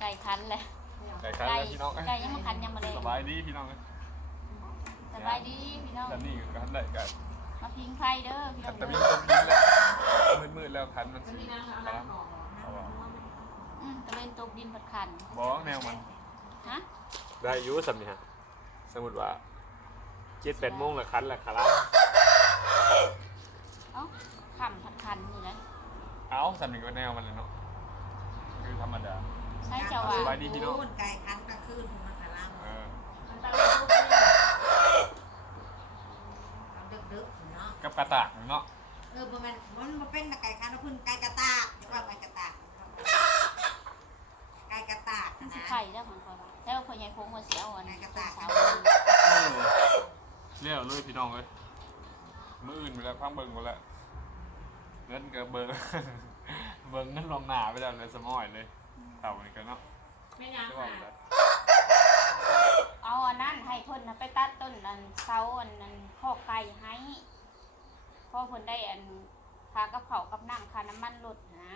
ไก่คันเลยไก่คันแล้วพี่น้องไก่ยังมาคันยังมาเลยสบายดีพี่น้องเอ้ยสบายดีพี่น้องคันนี้ก็คันได้กันมาพิงไฟเด้อพี่น้คัอนงตะเด้มีอตรงนี้แล้วมืดๆแล้วคันมันสีครับเอาว่าอืมตะเวนตกดินผัดขันบอกแนวมันฮะได้อยุ่สำนี่ฮะสมมติว่าเจ็ดแปดโมงละคันละคาราเอ้าขำผัดขันนี่นะเอาสำนี่ก็แนวมันเลยเนาะ คือธรรมดา ใช่เจ้าสว่าบายดีพี่น้อง ไก่คันกลางคืนมันกะลังเออเอาดึกๆเนาะกับกระตากเนาะเออมันมันมันเป็นไก่คันแล้วพึ่งไก่กระตากเรียกว่าไก่กระตากไก่กระตากมันนะสิไข่แล้วของคอยว่าแต่ว่าคนใหญ่คงมาเสียอ่อนไก่กระตากสาวเรียวเลยพี่น้องเลยมืออื่นไปแล้วพังเบิ่งไปแล้วเงินก็เบิ่ง เบิ่งเงินลงหนาไปแล้วเลยสมอยเลยเต่านี่กันเนาะไม่ยังจะว่าค่ะไปแล้วเอาอันนั้นให้เพิ่นนะไปตัดต้นอันเสาอันนั้นข้อไก่ให้พ่อเพิ่นได้อันพากับเขาวกับน้ำค่าน้ำมันลดนะ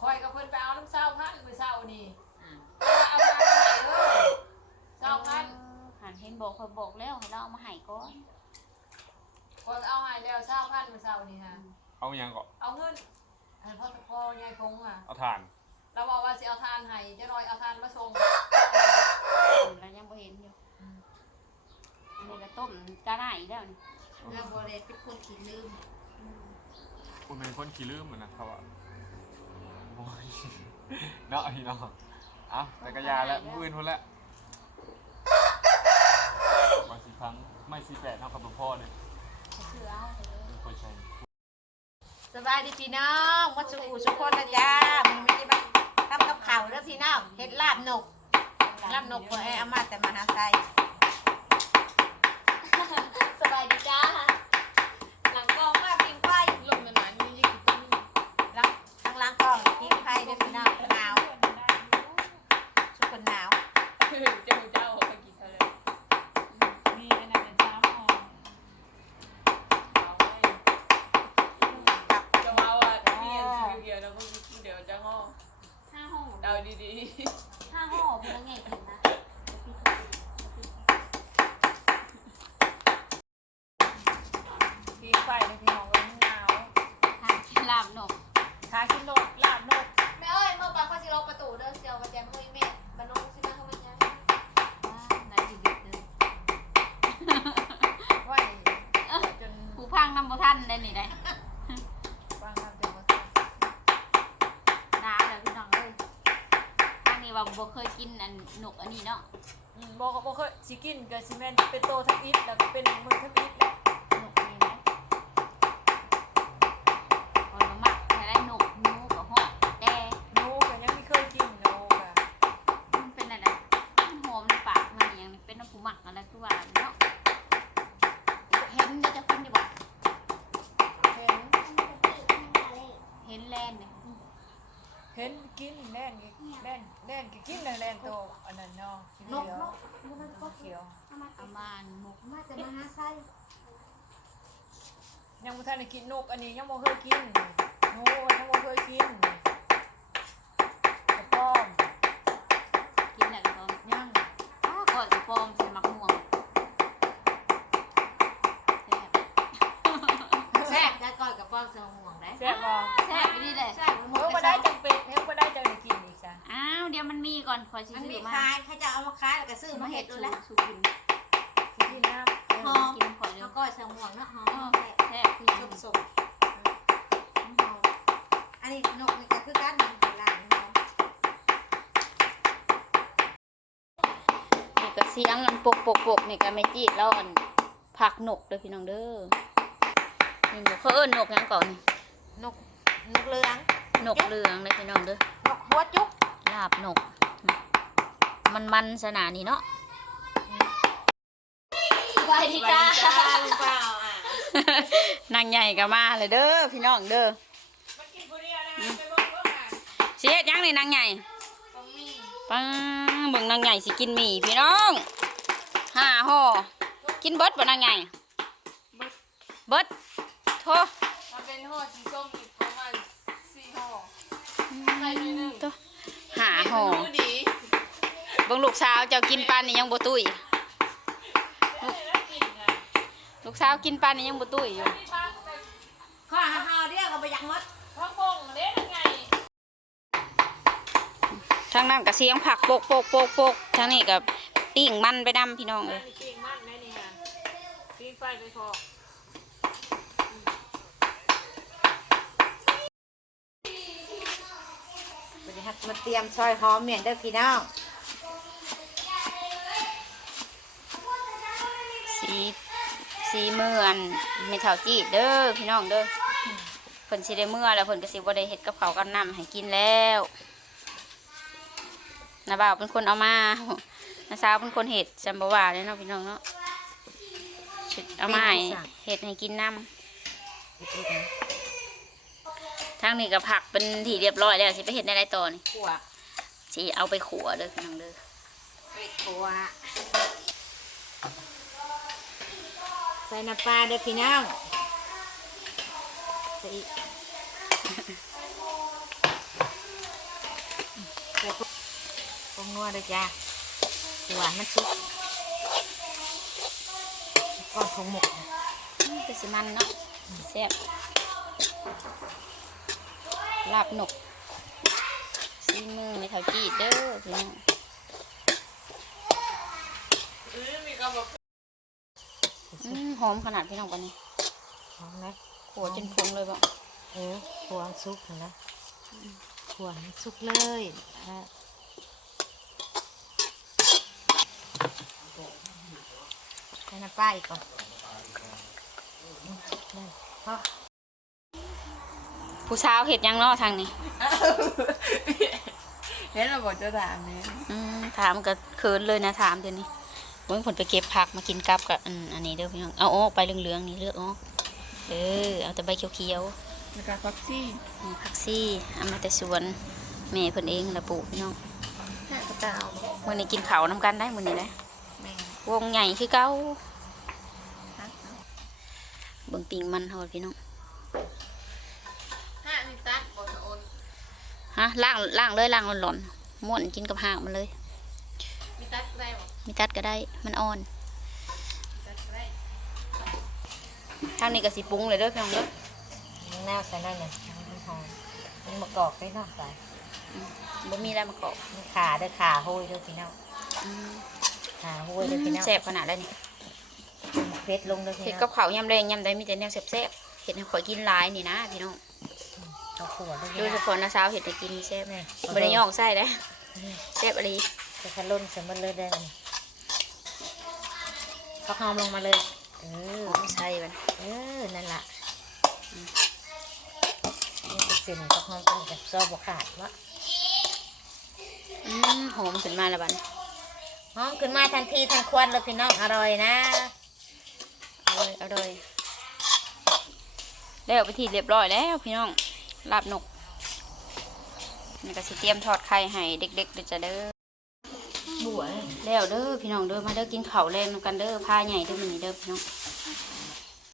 คอยกับเพิ่นไปเอาน้ำเศร้าพันไปเศร้านี่อ่าเอามาไปไหนเลยเศร้าพันเออหันเห็นบอกคอยบอกแล้วให้เราเอามาให้ก่อนคนเอาหายแล้วเศร้าพันไปเศร้านี่ฮะเอาอยังก็เอาเงิน อันพ่อตะพอยายคงอะ เอาทาน เราบอกว่าสิเอาทานให้จะรอยเอาทานมาส่งเรายังบ่เห็นอยู่ อันนี้ก็ต้มกระไหน่แล้วนี่แล้วโบเลตเป็นคนขี้ลืมคุณเป็นคนขี้ลืมเหมือนนะเขาว่าโอ้ยเนาะพี่น้องอะแต่กระยาแล้วมืออื่นพุ่นแล้วมาสีครั้งไม่สีแปดเท่ากับหลวงพ่อเลยเขาซื้อเอาเลยเป็นคนใช้ส บายดีพี่น้องวัดสุขุสุขคนนะจ้ามันไม่ได้มาทำกับข่าวแล้วพี่น้องเห็ดลาบนกลาบนกขอให้อามาแต่มหาไซสบายดีจ้าหลังกองมาพิงไฟลงหนานๆนี่ยิ่งกิน ล้างทั้งล้างกล้องทิ้งไฟด้วยพี่น้องหนาวชุกคนหนาว คือเจ้าเจ้าไปกินเท่าเลย มีอันนั้นเป็นซ้ำห่อ เอาไว้ กับ จะเอาอะเมียนสิเดียวแล้วก็เดี๋ยวจะงอ ห้าห่อ เดาดีห้าห่อเป็นยังไงกินนะๆพิงไฟในพี่น้องเลยหนาวทานกินลาบนกทากินนกลาบนกแม่เอ้ยเมื่อปานเขาสิล็อกประตูเด้อเสียวประแจมือแม่บ้านน้องสิมาเข้ามายังว้าได้ดีเด็ดเลยไว้จนผู้พังนำบ่ทันได้นี่ได้ วางทำจนหมด น้ำแล้วพี่น้องเอ้ยทางนี้ ว่าบ่เคยกินอันนกอันนี้เนาะ อืมบอกบอกเคยสิกินกับซีเมนเป็นโตทับอิฐแล้วก็เป็นมือทับอิฐแหละ นกนี่นะคนละมักแต่ได้นกหนูกับหอกแต่ หนูก็ยังไม่เคยกินหนูก็ มันเป็นอะไรมันหอมในปากมันอหย่างนี้เป็นน้ำผู้หมักอะไรคือว่าเนาะเห็นเดี๋ยวจะกินดีบ่ เห็น เห็นแลนเนี่ย เห็นกิ นแล่นอีกแล่นแล่นก็กินเลยแล่นโตอันนั้นเนาะสีนกเขียวนกมันก็เขียวเอามาหมกมาแต่มหาไซยังบ่ทันได้กินนกอันนี้ยังบ่เคยกินหนูยังบ่เคยกินกระป้อม กินแล้วก็ ยัง อ้าวก่อนจะปลอมใส่หมักม่วงแซ่บ แซ่บแล้วก่อยกับป้อมสมห่วงได้ แซ่บบ่ แซ่บไปนี่เลย แซ่บมันหม เฮ้ ด ยบ่ได้จังเป็ดเฮ้ยบ่ได้จังได้กินอีกจ้ะ อ้าวเดี๋ยวมัน มีก่อนคอยซื้มันอมีมาขายเขาจะเอามาขายแล้วก็ซื้อมาเห็ดดูแลสูกินสิกินน้ำเออมากินก่อนเลยแล้วก็สมห่วงเนาะหอเออมแซ่บแซ่บคือส้ยังมสมอันนี้นกนี่ก็คือกันมันเป็นลายเนาะนี่ก็เสียงอันปกปกปกนี่ก็ไม่จีดแล้วอันผักนกเด้อพี่น้องเด้อนี่หนูเขาเอิ้นนกหยังก่อนนี่นกนกเหลืองนกเหลืองเลยพี่น้องเด้อนกหัวจุกลาบนก มันมันสนานี่เนาะสบายดีจ้าลุงเปล่าอะนางใหญ่ก็มาเลยเด้อพี่น้องเด้อมันกินผู้เดียวนะคะไปเบิ่งเบิ่งอะสิเฮ็ดหยังนี่นางใหญ่ของมีปังเบิ่งนางใหญ่สิกินหมี่พี่น้องห้าห่อกินเบิดบ่นางใหญ่เบิดโทมันเป็นห่อสีส้มอีกประมาณ4ห่อใส่ไปหนึ่งตัวหาห่อรู้ดี เบิ่งลูกสาวเจ้ากินปานนี่ยังบ่ตุ้ยลูกลูกสาวกินปานนี่ยังบ่ตุ้ยอยู่ข้อหาเรียกเอาไปยังมดท้องพงเด้ยังไงทางนั้นก็เสียงผักโปกโปกโปกโปกทางนี้ก็ปิ้งมันไปนํพี่น้องเอ้ยนี่ปิ้งมันแม่นี่ค่ะปิ้งไฟไปพอวันนี้ฮักมาเตรียมซอยหอมเมียนเด้อพี่น้อง สีสีเมือนไม่เท่าจีดเด้อพี่น้องเด้อเพิ่นสิได้เมื่อแล้วเพิ่นก็สิบ่ได้เฮ็ดกับข้าวกับน้ำให้กินแล้วน้าบ่าวเป็นคนเอามาน้าสาวเป็นคนเฮ็ดจำบ่ว่าเลยเนาะพี่น้องเนาะชุดเอามาให้เฮ็ดให้กินน้ำทางนี้ก็ผักเป็นที่เรียบร้อยแล้วสิไปเฮ็ดในไรต่อนี่ขั่วสิเอาไปขัวเด้อพี่น้องเด้อไปขั่ว ใส่น้ำปลาเด้อพี่น้องใส่อีกใส่พวกพวกนัวเด้อจ้าขั่วมันสุกก้อนของหมกนะอืมเป็นสิมันเนาะแซ่บลาบหนกซีมือไม่เท่าจีดเด้อพี่น้อง อืมหอมขนาดพี่น้องปานนี้หอมนะขัวจนพงเลยบ่เออขั่วมันสุกนะขั่วมันสุกเลยอะใส่น้ำปลาอีกก่อนอืมได้เพราะผู้สาวเห็ดหยังเนาะทางนี้เห็นเราบอกจะถามเนี่ยอืมถามก็เขินเลยนะถามเดี๋ยวนี้ เมื่อผลไปเก็บผักมากินกับกับอันอันนี้เด้อพี่น้องเอาออกไปเหลืองๆนี่เลือกออกเออเอาแต่ใบเขียวในการฟักซี่ๆนี่ผักซี่เอามาแต่สวนแม่เพิ่นเองละปลูกพี่น้องแค่กระเตามื้อนี้กินข้าวนํกันได้มื้อนี้นะแม่วงใหญ่คือเก่าเบิ่งปิงมันเฮาพี่น้องห้ามีตัดบอสโอนฮะล้างล้างเลยล้างหล่อนๆม่วนกินกับหางมันเลยมีตัด ได้บ่มีตัดก็ได้ มันอ่อน ตัดได้ทางนี้ก็สิปรุงเลยเด้อพี่น้องเด้อมันน่าใส่ได้เลยมันหอมมันมะกอกได้เนอกใส่บ่มีอะไรมากรอกมันขาเด้อขาโห้ยเด้อพี่น้องอืมขาโห้ยเด้อพี่น้องแซ่บขนาดนั้นนี่เพชรลงเด้อพี่เห็ดน้องกับข้าวยำแรงยำใดมีแต่แนวแซ่บๆเห็ดให้ข่อยกินหลายนี่นะพี่น้องเอาขั่วเด้อโดพี่ยเฉน้องพาะนะสาวเห็ดให้กินแซ่บนี่บ่ได้ย่องไส้เด้อแซ่บอะไร จะขลุ่นใส่มันเลยได้อนี่ก็หอมลงมาเลย เออหอมไส้มันเออ นั่นล่ะนี่เป็นสิ่งก็หอมเป็นแบบซอบขาดวะอืมหอมขึ้นมาแล้วบัดนี้หอมขึ้นมาทันทีทันควันเลยพี่น้อง อร่อยนะเอาเลยเอาเลยแล้วไปที่เรียบร้อยแล้วพี่น้องลาบนกนี่ก็สิเตรียมทอดไข่ให้เด็กๆเด้อจ้ะเด้อ บัวแล้วเด้อพี่น้องเด้อมาเด้อกินข้าวแรงนำกันเด้อผ้าใหญ่เด้อมันนี้เด้อพี่น้อง